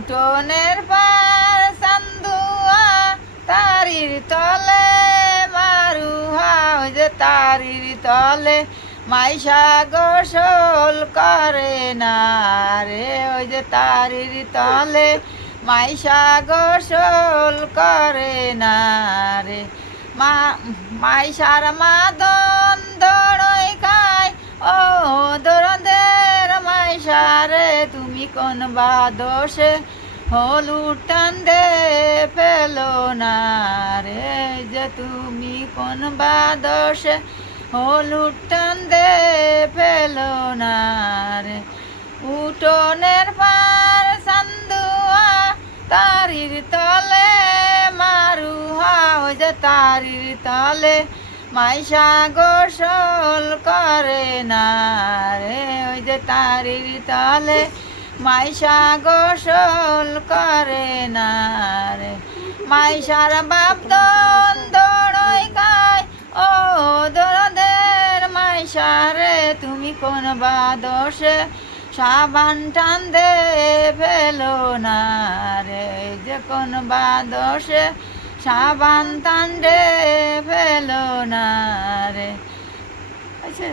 উঠোনের পার চান্দুয়া তারির তলে মারুহা ওই যে তারির তলে মাইশা গোসল করে না রে ওই যে তারির তলে মাইশা গোসল করে না রে মাইশার মাদন দড়ই খায় ও দরদের মাইশারে তুমি কোন বাদোষে হলুদ টান্দে পেলো না রে যে তুমি কোন বাদোষে হলুদ টান্দে পেলো না রে উঠোনের পার চান্দুয়া তারির তলে মারুহা ওই যে তারির তলে মাইশা গোসল করে না রে ওই যে তারির তলে মাইশা গোসল করে না রে মাইশার বাপ দড়ই খায় ও দরদের মাইশারে তুমি কোন বাদোষে সাবান টান্দে ফেলো না রে যে কোন বাদোষে সাবান টান্দে ফেলো না রে আচ্ছা।